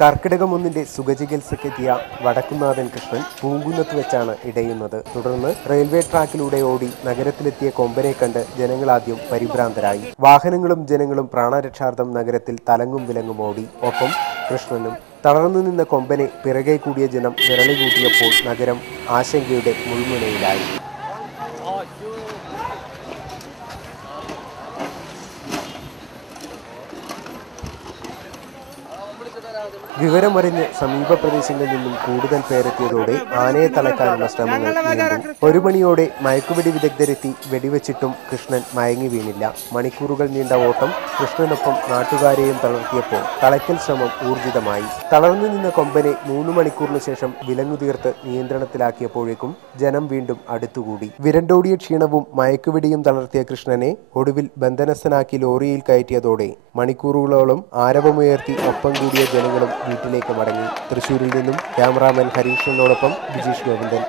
കർക്കിടകം 1 സുഖചികിത്സയ്ക്കെത്തിയ വടക്കുംനാഥൻ കൃഷ്ണൻ പൂങ്കുന്നത്ത് വെച്ചാണ് ഇടയുന്നത്. തുടർന്ന് റെയിൽവേ ട്രാക്കിലൂടെ ഓടി നഗരത്തിലെത്തിയ കൊമ്പനെ കണ്ട് ജനങ്ങളാദ്യം പരിഭ്രാന്തരായി. വാഹനങ്ങളും ജനങ്ങളും പ്രാണരക്ഷാർത്ഥം നഗരത്തിൽ തലങ്ങും വിലങ്ങും ഓടി. ഒപ്പം കൃഷ്ണനും. തളർന്നു നിന്ന കൊമ്പനെ പിറകെ കൂടിയ ജനം വിരളി കൂട്ടിയപ്പോൾ നഗരം ആശങ്കയുടെ മുൾമുനയിലായി. വിവരമറിഞ്ഞ് സമീപ പ്രദേശങ്ങളിൽ നിന്നും കൂടുതൽ പേരെത്തിയതോടെ ആനയെ തളയ്ക്കാനുള്ള ശ്രമങ്ങൾ നീണ്ടു. 1 മണിയോടെ മയക്കുവെടി വിദഗ്ധരെത്തി വെടിവെച്ചിട്ടും കൃഷ്ണൻ മയങ്ങി വീണില്ല. മണിക്കൂറുകൾ നീണ്ട ഓട്ടം കൃഷ്ണനൊപ്പം നാട്ടുകാരെയും തളർത്തിയപ്പോൾ തളയ്ക്കൽ ശ്രമം ഊർജിതമായി. തളർന്നു നിന്ന കൊമ്പനെ 3 മണിക്കൂറിനു ശേഷം വിലങ്ങുതീർത്ത് നിയന്ത്രണത്തിലാക്കിയപ്പോഴേക്കും ജനം വീണ്ടും അടുത്തുകൂടി. വിരണ്ടോടിയ ക്ഷീണവും മയക്കുവെടിയും തളർത്തിയ കൃഷ്ണനെ ഒടുവിൽ ബന്ധനസ്ഥനാക്കി ലോറിയിൽ കയറ്റിയതോടെ മണിക്കൂറുകളോളം ആരവമുയർത്തി ഒപ്പം കൂടിയ ജനങ്ങളും വീട്ടിലേക്ക് മടങ്ങി. തൃശ്ശൂരിൽ നിന്നും ക്യാമറാമാൻ ഹരീഷിനോടൊപ്പം ബിജീഷ് ഗോവിന്ദൻ.